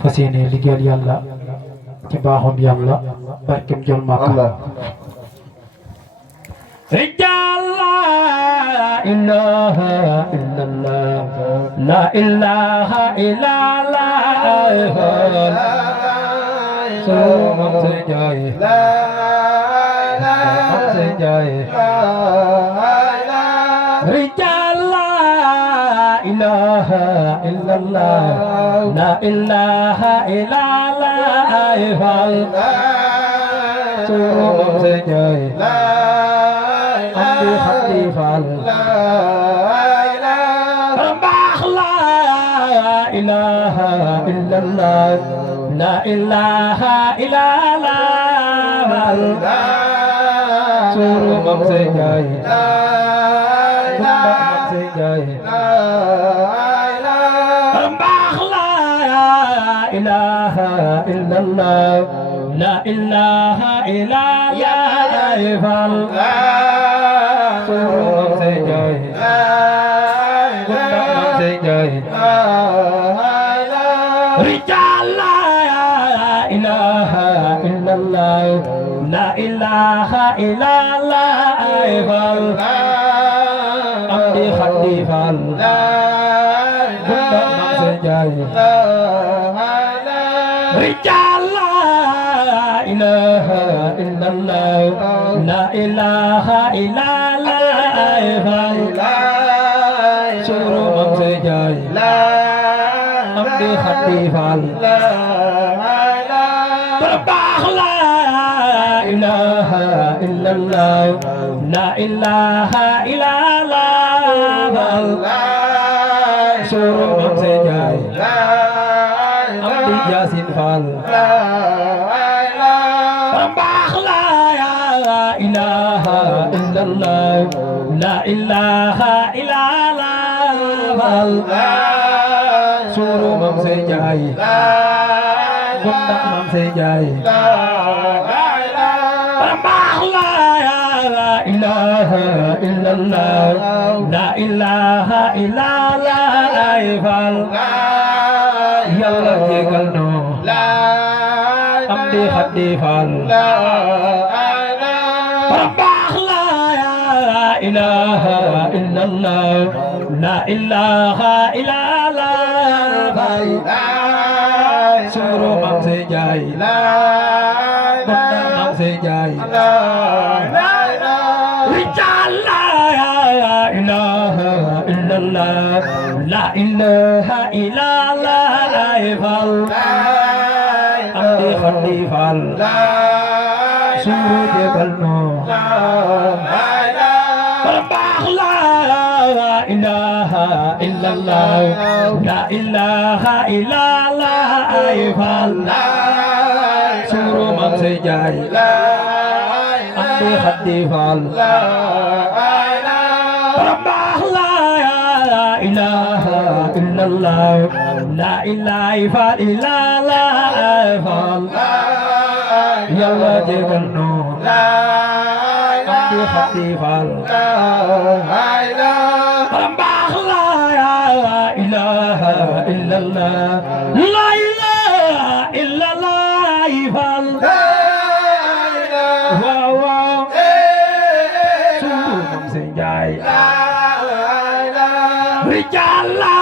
fas yéene liggéeyal yàlla ci baaxam yàlla barkem jol Makka rijal la ilaha illallah la ilaha illallah so mam se jaay la mam se jaay rijal la ilaha illallah la ilaha illallah so mam se jaay Amdi Khadi Fall baax la ilaha illallah la ilaha illallah suru mam se jaay mam se jaay baax la ilaha illallah la ilaha illallah Mam se jaay mam se jaay rijal la ilaha illallah la ilaha illallah Amdi Khadi Fall mam se jaay rijal la ilaha illallah la ilaha illallah suru mam se jaay Amdi Khadi Fall baax la ilaha illallah la ilaha illallah suru mam se jaay Amdi Yasin Fall baax la ilaha illallah la ilaha illallah suru mam se jaay gunda mam se jaay baax la ilaha illallah la ilaha illallah yàlla jégal no Amdi Khadi Fall baax la ilaha illallah la ilaha illallah suru mam se jaay gunda mam se jaay rijal la ilaha illallah la ilaha illallah Amdi Khadi Fall suru jégal no baax la ilaha illallah la ilaha illallah suru mam se jaay Amdi Khadi Fall baax la ilaha illallah la ilaha illallah yàlla jégal no Amdi Khadi Fall baax la ilaha illallah la ilaha illallah waaw waaw suru mam se jaay rijal la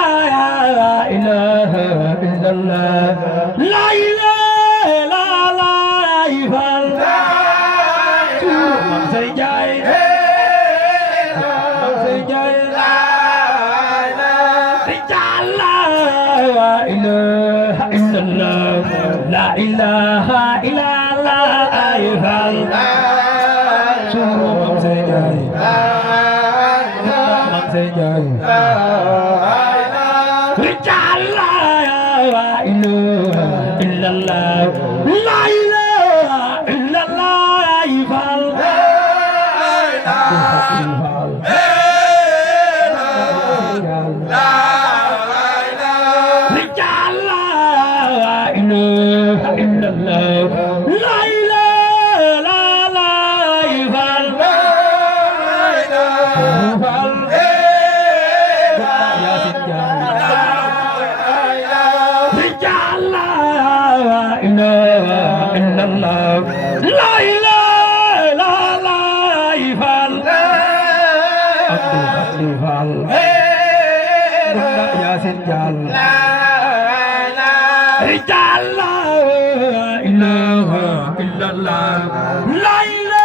ilaha illallah la ilaha illallah suru mam se jaay mam se jaay rijal la ilaha illallah la ilaha illallah suru mam se jaay mam se jaay rijal la ilaha illallah la ilaha illallah rijal la ilaha illallah la ilaha illallah illallah la ilaha illallah Abdul Khadir Fall Bunda Yasin Jal Rijal la ilaha illallah la ilaha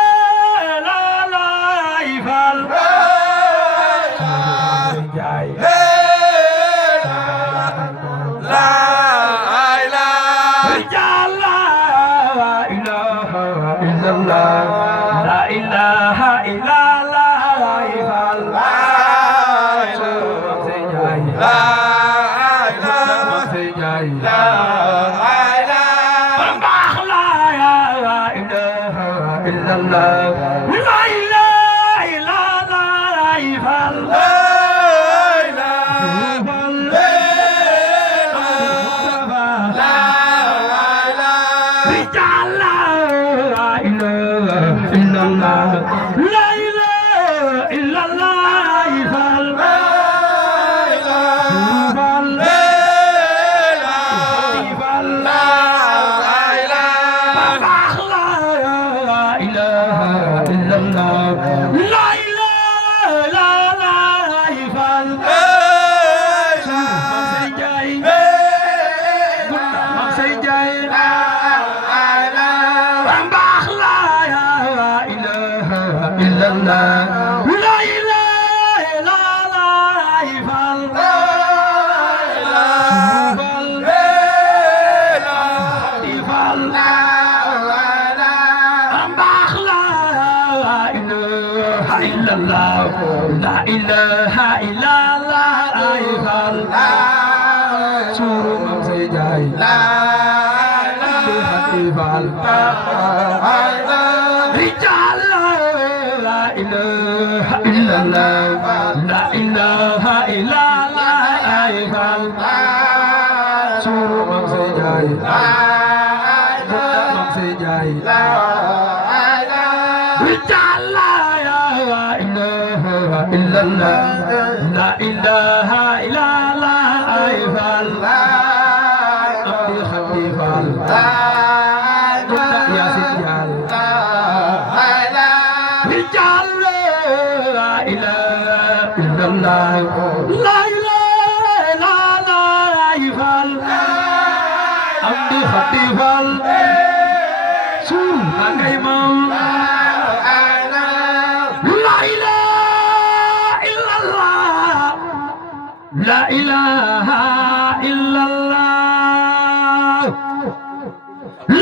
La ilaha illallah Suruh Mam Say Jai La ilaha illallah Rijal la ilaha illallah La ilaha illallah Suruh Mam Say Jai Mam Say Jai Rijal illallah la ilaha illallah Abdul Khadir Fall Bunda Yasin Jal Rijal la ilaha illallah la ilaha illallah Abdul Khadir Fall Sunan Imam La ilaha illallah La ilaha illallah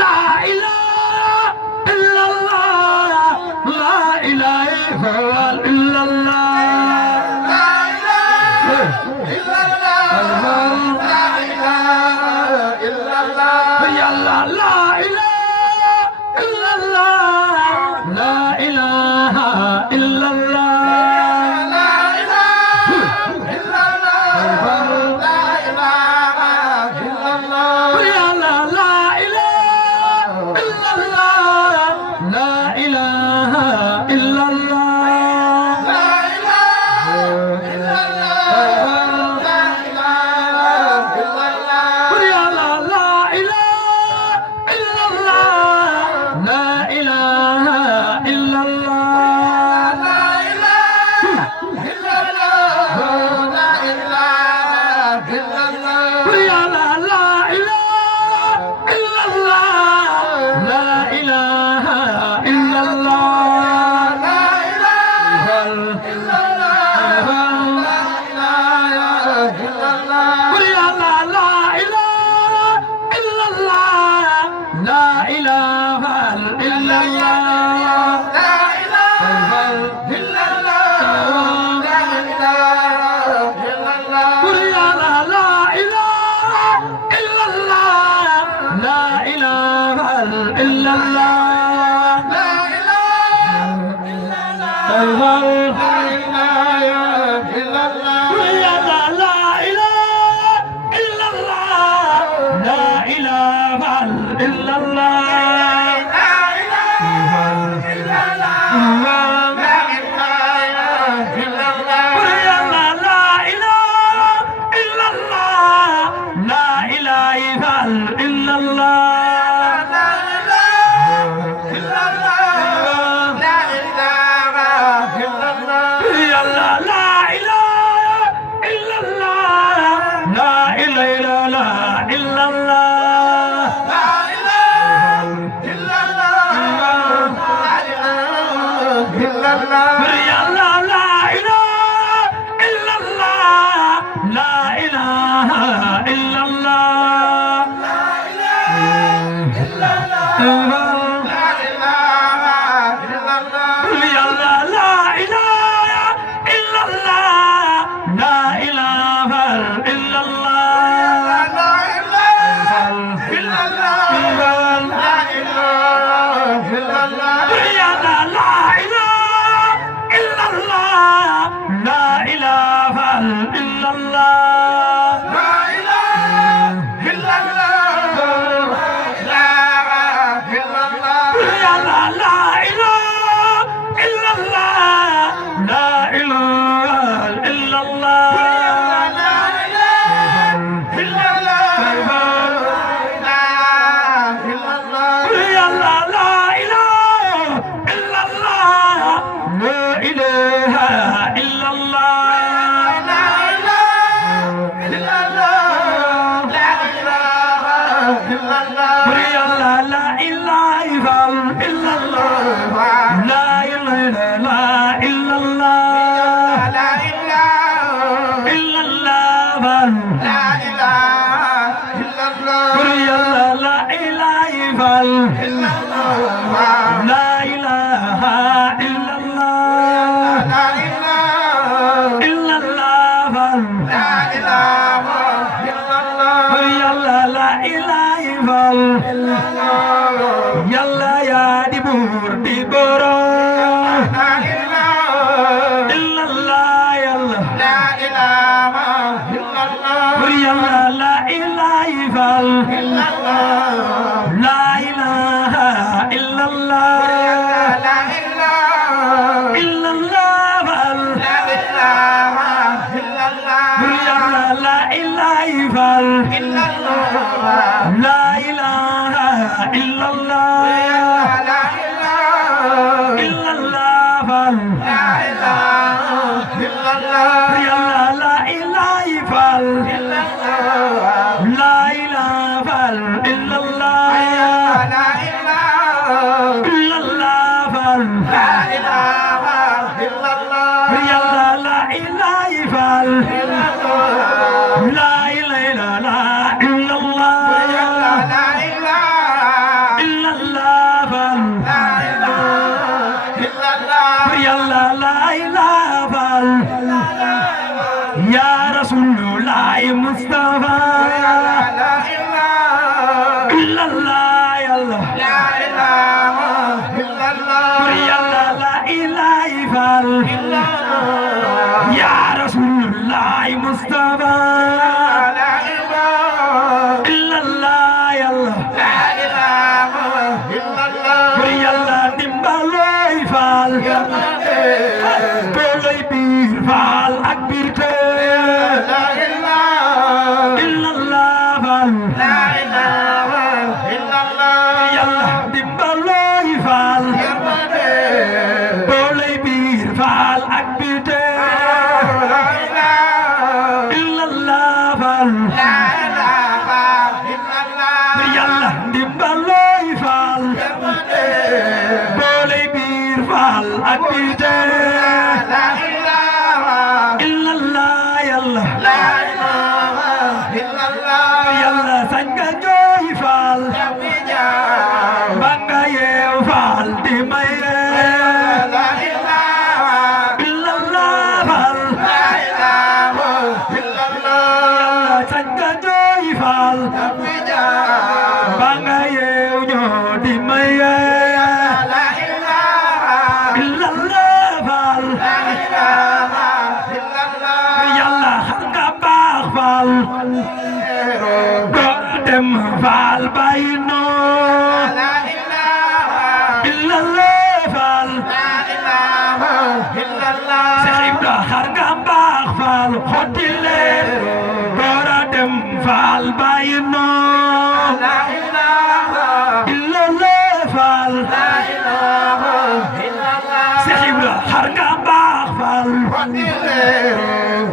La ilaha illallah La ilaha illallah La ilaha illallah Ya Allah la ilaha illallah La ilaha illallah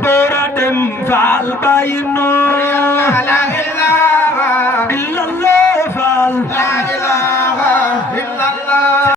Bora dem Fall by no